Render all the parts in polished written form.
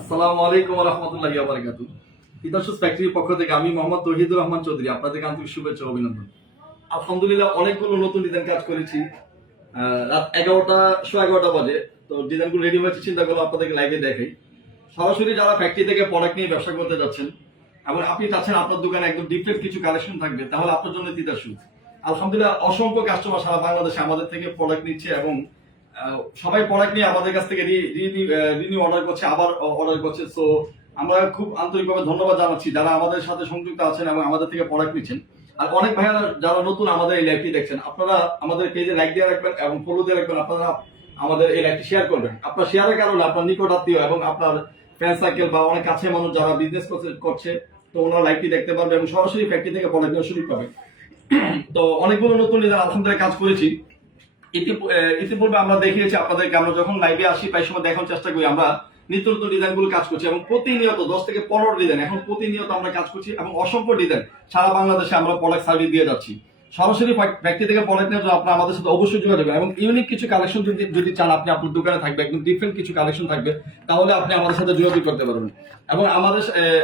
আসসালামু আলাইকুম ওয়া রাহমাতুল্লাহি ওয়া বারাকাতুহু। তিতাসুস ফ্যাক্টরির পক্ষ থেকে আমি মোহাম্মদ তৌহিদুর রহমান চৌধুরী আপনাদেরকে আন্তরিক শুভেচ্ছা ও অভিনন্দন। আলহামদুলিল্লাহ অনেকগুলো নতুন ডিজাইন কাজ করেছি। রাত 11টা বাজে। তো ডিজাইনগুলো রেডি হয়েছে, চিন্তা করলাম আপনাদেরকে লাইভে দেখাই। সরাসরি যারা ফ্যাক্টরি থেকে প্রোডাক্ট নিয়ে ব্যবসা করতে যাচ্ছেন এবং আপনি চাচ্ছেন আপনার দোকানে একদম ডিফারেন্ট কিছু কালেকশন থাকবে, তাহলে আপনার জন্য তিতাসুস। আলহামদুলিল্লাহ অসংখ্য কাস্টমার সারা বাংলাদেশে আমাদের থেকে প্রোডাক্ট নিচ্ছে এবং সবাই প্রোডাক্ট নিয়ে আমাদের কাছ থেকে রিনিউ অর্ডার করছে, আবার অর্ডার করছে। সো আমরা খুব আন্তরিকভাবে ধন্যবাদ জানাচ্ছি যারা আমাদের সাথে সংযুক্ত আছেন এবং আমাদের থেকে প্রোডাক্ট নিচ্ছেন। আর অনেক ভাইয়ারা যারা নতুন আমাদের এই লাইভটি দেখছেন, আপনারা আমাদের পেজে লাইক দিয়ে রাখবেন এবং ফলো দিয়ে রাখবেন। আপনারা আমাদের এই লাইভটি শেয়ার করবেন। আপনার শেয়ারের কারণে আপনার নিকট আত্মীয় এবং আপনার ফ্রেন্ড সার্কেল বা অনেক কাছে মানুষ যারা বিজনেস করছে, তো ওনারা লাইভটি দেখতে পারবে এবং সরাসরি ফ্যাক্টরি থেকে প্রোডাক্ট নেওয়ার সুযোগ পাবে। তো অনেকগুলো নতুন ডিজাইন আলহামদুলিল্লাহ কাজ করেছি। ইতিপূর্বে আমরা দেখিয়েছি আপনাদেরকে, আমরা যখন লাইভে আসি প্রায় সময় দেখানোর চেষ্টা করি আমরা নিত্য নতুন ডিজাইন গুলো কাজ করছি এবং প্রতিনিয়ত 10 থেকে 15 ডিজাইন এখন প্রতিনিয়ত আমরা কাজ করছি এবং অসংখ্য ডিজাইন সারা বাংলাদেশে আমরা প্রোডাক্ট সার্ভিস দিয়ে যাচ্ছি। সরাসরি ফ্যাক্টরি থেকে প্রোডাক্ট নেওয়ার জন্য আপনার আমাদের সাথে অবশ্যই যোগাযোগ করবেন এবং ইউনিক কিছু কালেকশন যদি চান আপনি আপনার দোকানে থাকবে, একদম ডিফারেন্ট কিছু কালেকশন থাকবে, তাহলে আপনি আমাদের সাথে যোগাযোগ করতে পারবেন এবং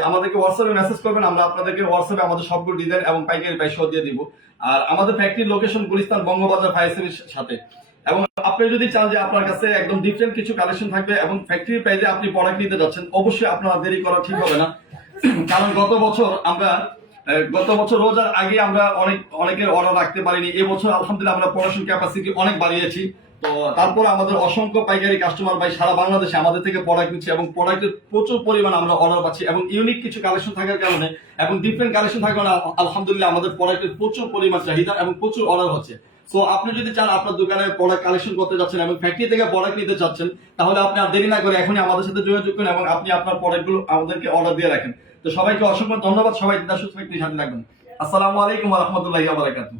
আমাদেরকে হোয়াটসঅ্যাপে মেসেজ করবেন। আমরা আপনাদেরকে হোয়াটসঅ্যাপে আমাদের সবগুলো ডিজাইন এবং পাইকারি প্রাইস সহ দিয়ে দিব। আর আমাদের ফ্যাক্টরির লোকেশন গুলিস্তান বঙ্গবাজার ফায়ার সার্ভিসের সাথে। এবং আপনি যদি চান যে আপনার কাছে একদম ডিফারেন্ট কিছু কালেকশন থাকবে এবং ফ্যাক্টরির প্রাইসে আপনি প্রোডাক্ট নিতে যাচ্ছেন, অবশ্যই আপনার দেরি করা ঠিক হবে না। কারণ গত বছর রোজার আগে আমরা অনেকের অর্ডার রাখতে পারিনি। এবছর আলহামদুলিল্লাহ আমরা প্রোডাকশন ক্যাপাসিটি অনেক বাড়িয়েছি। তো তারপর আমাদের অসংখ্য পাইকারি কাস্টমার ভাই সারা বাংলাদেশে আমাদের থেকে প্রোডাক্ট নিচ্ছে এবং প্রোডাক্টের প্রচুর পরিমাণ আমরা অর্ডার পাচ্ছি এবং ইউনিক কিছু কালেকশন থাকার কারণে এবং ডিফারেন্ট কালেকশন থাকার কারণে আলহামদুলিল্লাহ আমাদের প্রোডাক্টের প্রচুর পরিমাণ চাহিদা এবং প্রচুর অর্ডার হচ্ছে। সো আপনি যদি চান আপনার দোকানে প্রোডাক্ট কালেকশন করতে যাচ্ছেন এবং ফ্যাক্টরি থেকে প্রোডাক্ট নিতে চাচ্ছেন, তাহলে আপনি আর দেরি না করে এখনই আমাদের সাথে যোগাযোগ করেন এবং আপনি আপনার প্রোডাক্টগুলো আমাদেরকে অর্ডার দিয়ে রাখেন। তো সবাইকে অসংখ্য ধন্যবাদ। সবাই তিতাসুস ফ্যাক্টরির সাথে থাকবেন। আসসালামু আলাইকুম ওয়া রাহমাতুল্লাহি ওয়া বারাকাতুহু।